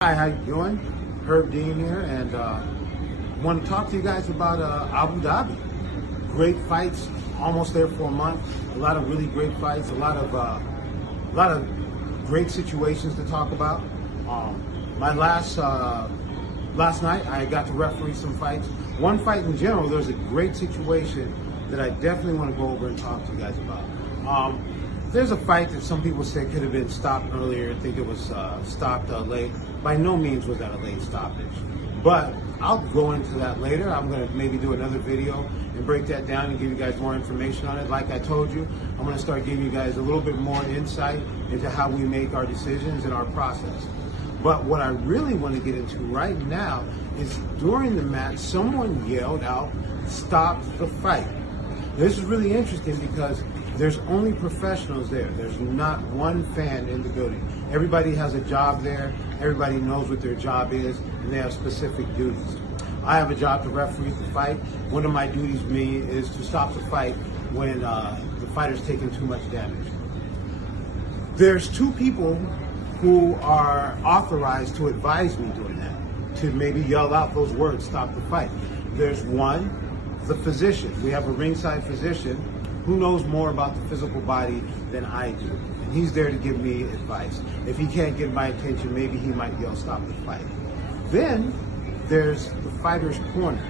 Hi, how you doing? Herb Dean here, and want to talk to you guys about Abu Dhabi. Great fights, almost there for a month. A lot of really great fights, a lot of great situations to talk about. My last night, I got to referee some fights. One fight in general, there's a great situation that I definitely want to go over and talk to you guys about. There's a fight that some people say could have been stopped earlier. I think it was stopped late. By no means was that a late stoppage. But I'll go into that later. I'm going to maybe do another video and break that down and give you guys more information on it. Like I told you, I'm going to start giving you guys a little bit more insight into how we make our decisions and our process. But what I really want to get into right now is during the match, someone yelled out, "Stop the fight." This is really interesting because there's only professionals there. There's not one fan in the building. Everybody has a job there. Everybody knows what their job is, and they have specific duties. I have a job to referee the fight. One of my duties, is to stop the fight when the fighter's taking too much damage. There's two people who are authorized to advise me doing that, to maybe yell out those words, "Stop the fight." There's one, the physician. We have a ringside physician who knows more about the physical body than I do. And he's there to give me advice. If he can't get my attention, maybe he might yell, "Stop the fight." Then there's the fighter's corner.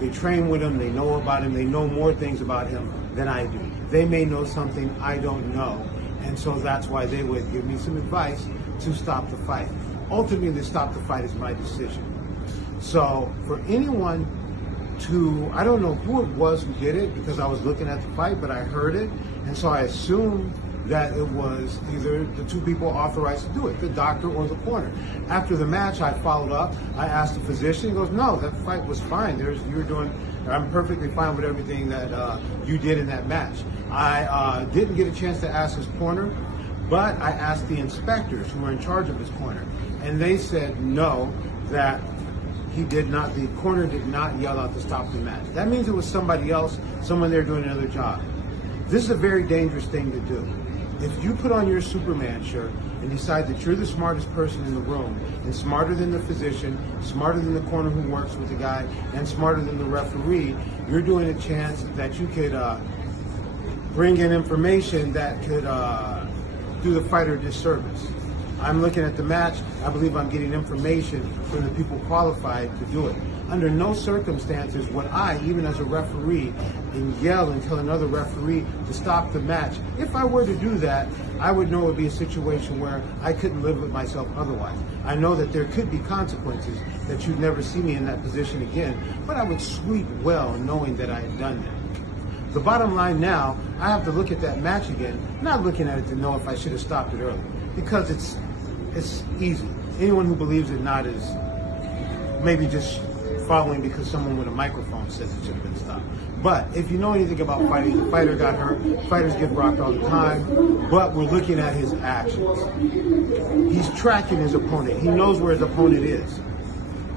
They train with him, they know about him, they know more things about him than I do. They may know something I don't know, and so that's why they would give me some advice to stop the fight. Ultimately, to stop the fight is my decision. So for anyone I don't know who it was who did it because I was looking at the fight, but I heard it, and so I assumed that it was either the two people authorized to do it, the doctor or the corner. After the match, I followed up. I asked the physician. He goes, "No, that fight was fine. I'm perfectly fine with everything that you did in that match." I didn't get a chance to ask his corner, but I asked the inspectors who were in charge of his corner, and they said no, that the corner did not yell out to stop the match. That means it was somebody else, someone there doing another job. This is a very dangerous thing to do. If you put on your Superman shirt and decide that you're the smartest person in the room, and smarter than the physician, smarter than the corner who works with the guy, and smarter than the referee, you're doing a chance that you could bring in information that could do the fighter a disservice. I'm looking at the match. I believe I'm getting information from the people qualified to do it. Under no circumstances would I, even as a referee, yell and tell another referee to stop the match. If I were to do that, I would know it would be a situation where I couldn't live with myself otherwise. I know that there could be consequences, that you'd never see me in that position again, but I would sleep well knowing that I had done that. The bottom line now, I have to look at that match again, not looking at it to know if I should have stopped it early, because it's easy. Anyone who believes it not is maybe just following because someone with a microphone says it should have been stopped. But if you know anything about fighting, the fighter got hurt, fighters get rocked all the time, but we're looking at his actions. He's tracking his opponent. He knows where his opponent is.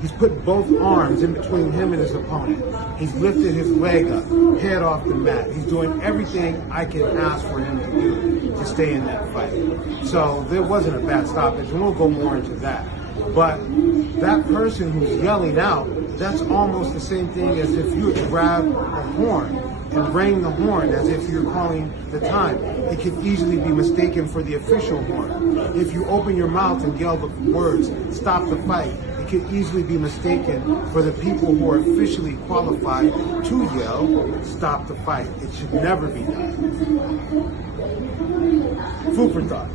He's put both arms in between him and his opponent. He's lifted his leg up, head off the mat. He's doing everything I can ask for him to do to stay in that fight. So there wasn't a bad stoppage, and we'll go more into that. But that person who's yelling out, that's almost the same thing as if you would grab a horn and ring the horn as if you're calling the time. It could easily be mistaken for the official horn. If you open your mouth and yell the words, "Stop the fight," it could easily be mistaken for the people who are officially qualified to yell, "Stop the fight." It should never be done. Food for thought.